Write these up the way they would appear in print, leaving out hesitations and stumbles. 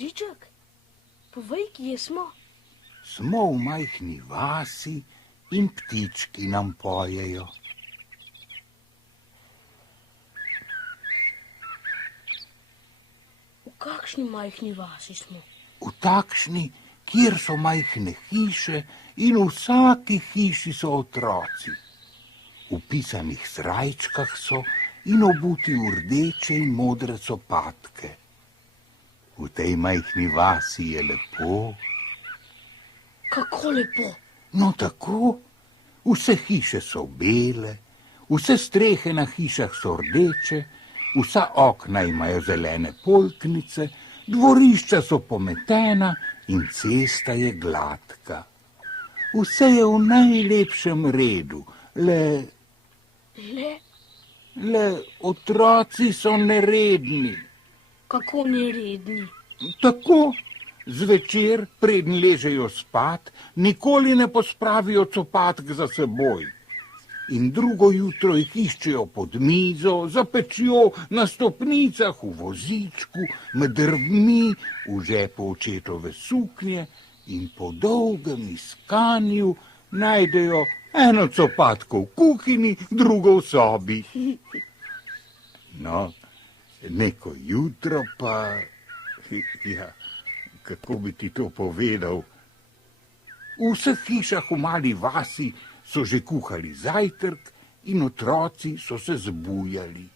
Striček, povej, kje smo? Smo v majhni vasi in ptički nam pojejo. V kakšni majhni vasi smo? V takšni, kjer so majhne hiše in v vsaki hiši so otroci. V pisanih srajčkah so in obuti v rdeče in modre copatke. V tej majhni vasi je lepo. Kako lepo? No tako, vse hiše so bele, vse strehe na hišah so rdeče, vsa okna imajo zelene polknice, dvorišča so pometena in cesta je gladka. Vse je v najlepšem redu, le otroci so neredni. Kako neredni? Tako, zvečer, preden ležejo spat, nikoli ne pospravijo copatk za seboj. In drugo jutro jih iščejo pod mizo, za pečjo, na stopnicah, v vozičku, med drvmi, v žepu očetove suknje in po dolgem iskanju najdejo eno copatko v kuhinji, drugo v sobi. No, neko jutro pa, kako bi ti to povedal, v vseh hišah v mali vasi so že kuhali zajtrk in otroci so se zbujali.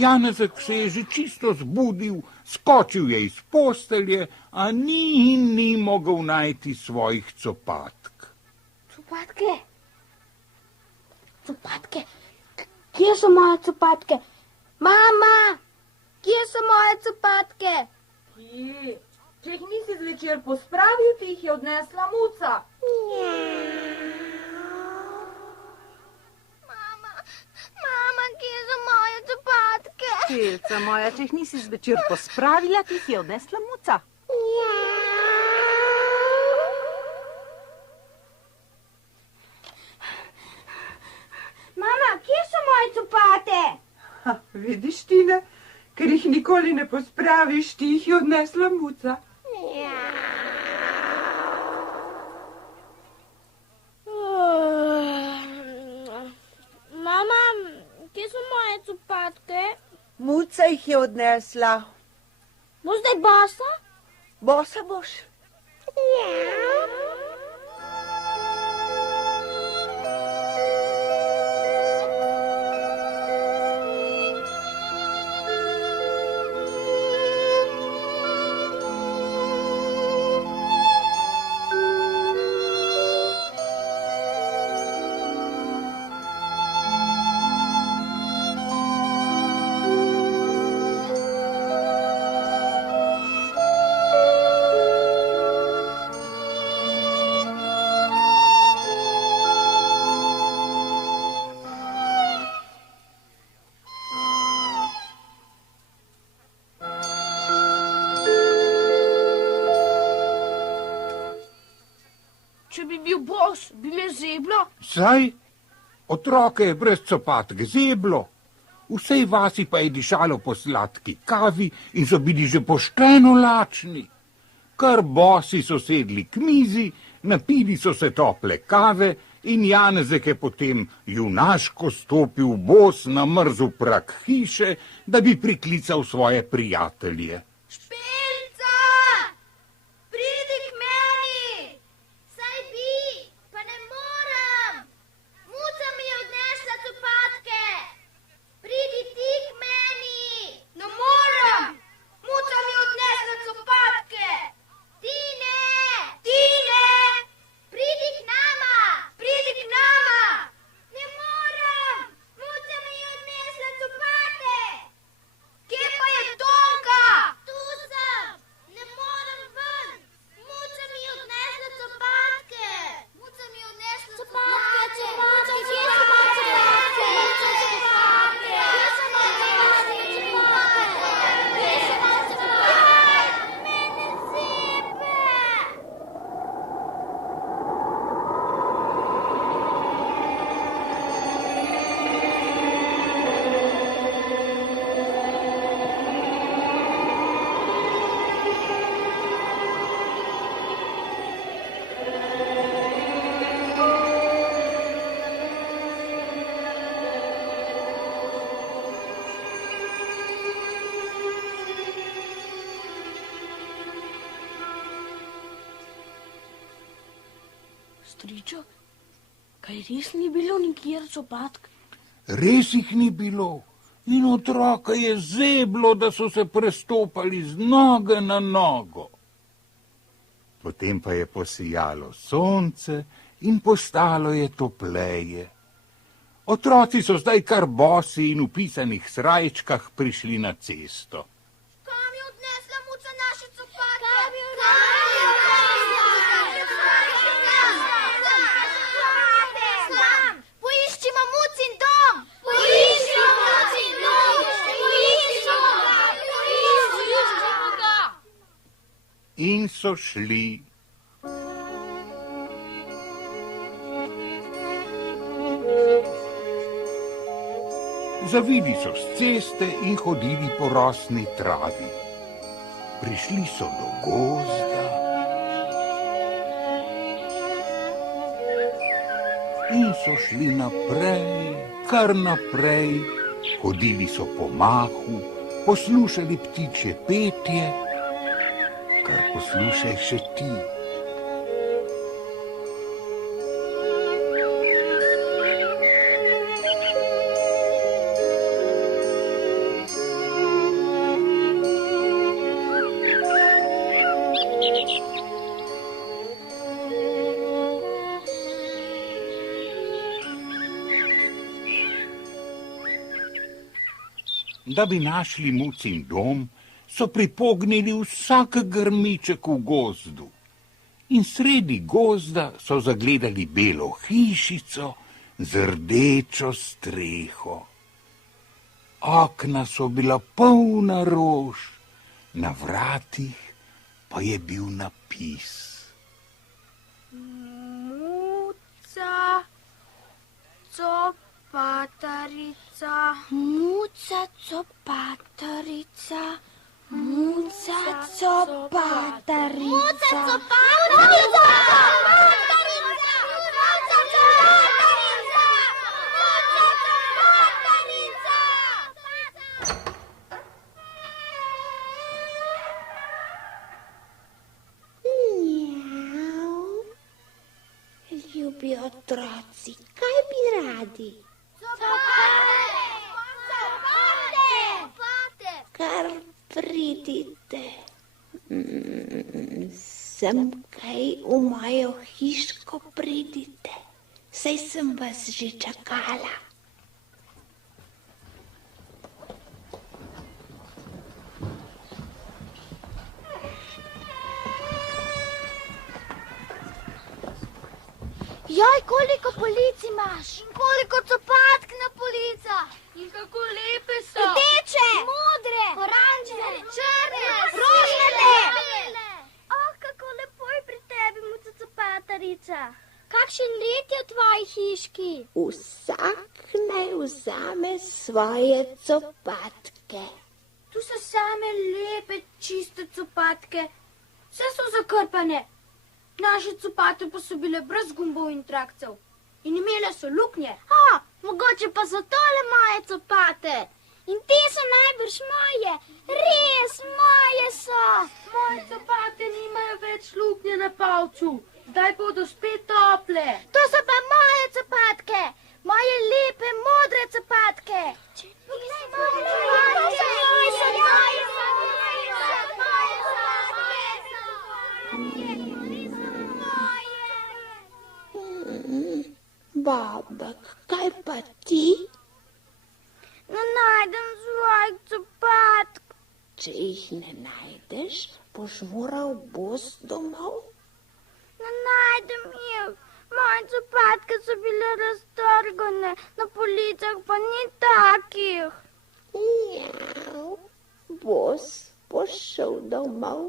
Janezek se je že čisto zbudil, skočil je iz postelje, a ni mogel najti svojih copatk. Copatke? Kje so moje copatke? Mama, kje so moje copatke? Če jih nisi zvečer pospravil, ti jih je odnesla muca. Mama, kje so moje copatke? Filca moja, če jih nisi zvečer pospravila, ti jih je odnesla muca. Mama, kje so moje copate? Vidiš, Tine, ker jih nikoli ne pospraviš, ti jih je odnesla muca. Mama, kje so moje copatke? Muca jih je odnesla. Bo zdaj bosa? Bosa boš. Če bi bil bos, bi me zeblo. Saj, otroke je brez copatk zeblo, vsej vasi pa je dišalo po sladki kavi in so bili že pošteno lačni. Kar bosi so sedli k mizi, napili so se tople kave in Janezek je potem junaško stopil bos na mrzu prag hiše, da bi priklical svoje prijatelje. Špilca! Pridi k meni! Saj bi, pa ne moram! Muca mi je odnesla copatke! Pridi ti k meni! Ne moram! Muca mi je odnesla copatke! Tine! Tine! Pridi k nama! Pridi k nama! Ne moram! Muca mi je odnesla copate! Kje pa je Tonka? Striček, kaj res ni bilo nikjer copatk? Res jih ni bilo in otroka je zeblo, da so se prestopali z noge na nogo. Potem pa je posijalo sonce in postalo je topleje. Otroci so zdaj kar bosi in v pisanih srajčkah prišli na cesto. Kam je odnesla muca naše copatke? Poiščimo mucin dom! Poiščimo mucin dom! Poiščimo ga! In so šli. Zavili so s ceste in hodili po rosni travi. Prišli so do gozda in so šli naprej, kar naprej. Hodili so po mahu, poslušali ptičje petje, kar poslušaj še ti. Da bi našli mucin dom, so pripognili vsak grmiček v gozdu. In sredi gozda so zagledali belo hišico z rdečo streho. Okna so bila polna rož, na vratih pa je bil napis. Muca, copatarica. Muca, copatarica. Muca, copatarica. Muca, copatarica. Ljubi otroci, kaj bi radi? Kar pridite. Sem kaj v mojo hiško pridite. Saj sem vas že čakala. Jaj, koliko polic imaš? In koliko copatk na policah? In kako lepe so. Rdeče, modre, oranžne, črne, rožnate. Oh, kako lepo je pri tebi, muca copatarica. Kakšen let je v tvoji hiški? Vsak naj vzame svoje copatke. Tu so same lepe, čiste copatke. Vse so zakrpane. Naše copate pa so bile brez gumbov in trakcev. In imele so luknje. Mogoče pa so tole moje copate. In te so najbrž moje. Res, moje so. Moje copate nimajo več luknje na palcu. Zdaj bodo spet tople. To so pa moje copatke. Moje lepe, modre copatke. Babek, kaj pa ti? Ne najdem svojih copatk. Če jih ne najdeš, boš moral bos domov. Ne najdem jih. Moje copatke so bile raztrgane, na policah pa ni takih. Mjav, bos boš šel domov.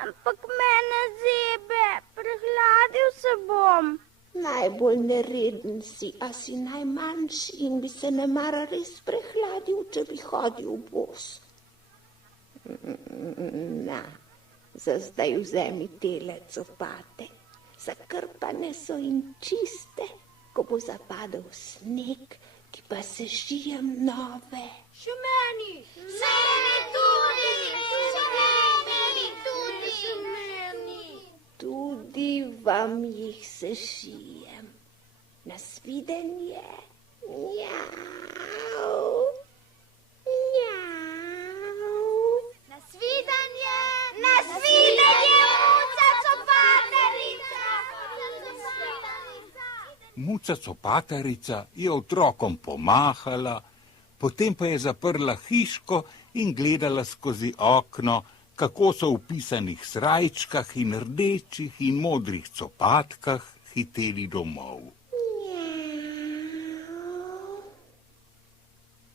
Ampak mene zebe, prehladil se bom. Najbolj nereden si, a si najmanjši in bi se nemara res prehladil, če bi hodil bos. Na, za zdaj vzemi tele copate. Zakrpane so in čiste, ko bo zapadel sneg, ki pa se šijem nove. Še meni. Meni tudi. Še meni tudi. Tudi tudi vam jih sešijem. Nasvidenje. Mjau. Mjau. Nasvidenje, nasvidenje, muca copaterica. Muca copaterica je otrokom pomahala, potem pa je zaprla hiško in gledala skozi okno, kako so v pisanih srajčkah in rdečih in modrih copatkah hiteli domov.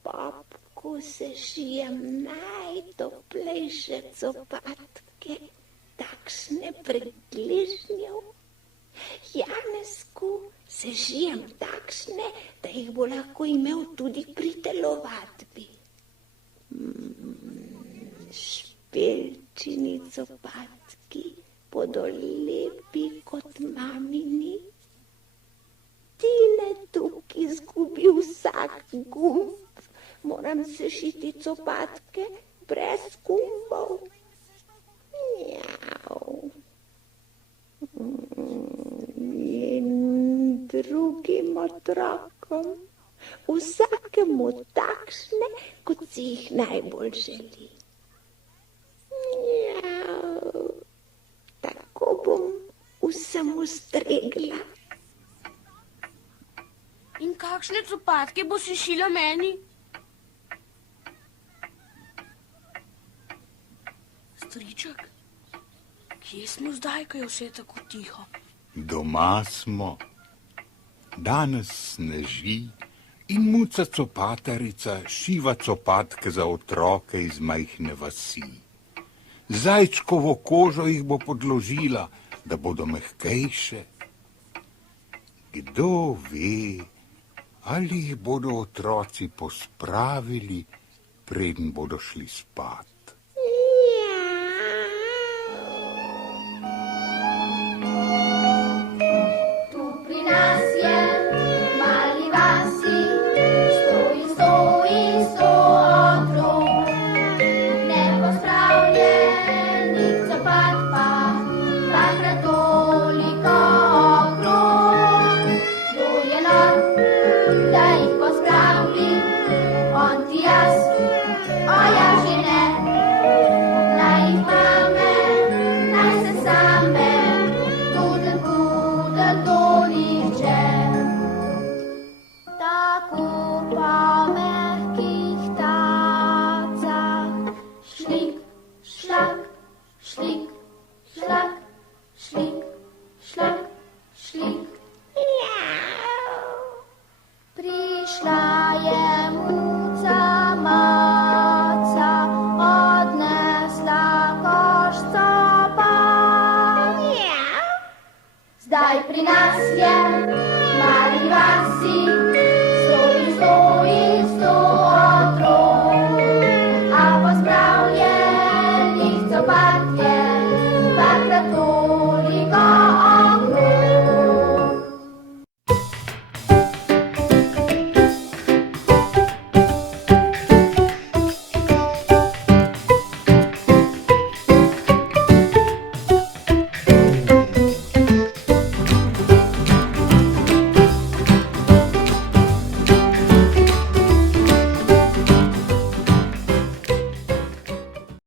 Babku sešijem najtoplejše copatke, takšne pregležnjev. Janezku sešijem takšne, da jih bo lahko imel tudi pri telovadbi. Špeljčini copatki bodo lepi kot mamini. Tinetu, ki izgubi vsak gumb, moram sešiti copatke brez gumbov. Mjau. In drugim otrokom, vsakemu takšne, kot si jih najbolj želi. Mjau. Tako bom vsem ustregla. In kakšne copatke bo sešila meni? Striček, kje smo zdaj, ko je vse tako tiho? Doma smo. Danes sneži in muca copaterica šiva copatke za otroke iz majhne vasi. Zajčkovo kožo jih bo podložila, da bodo mehkejše. Kdo ve, ali jih bodo otroci pospravili, preden bodo šli spat. Zdaj pri nas je, mali vasi,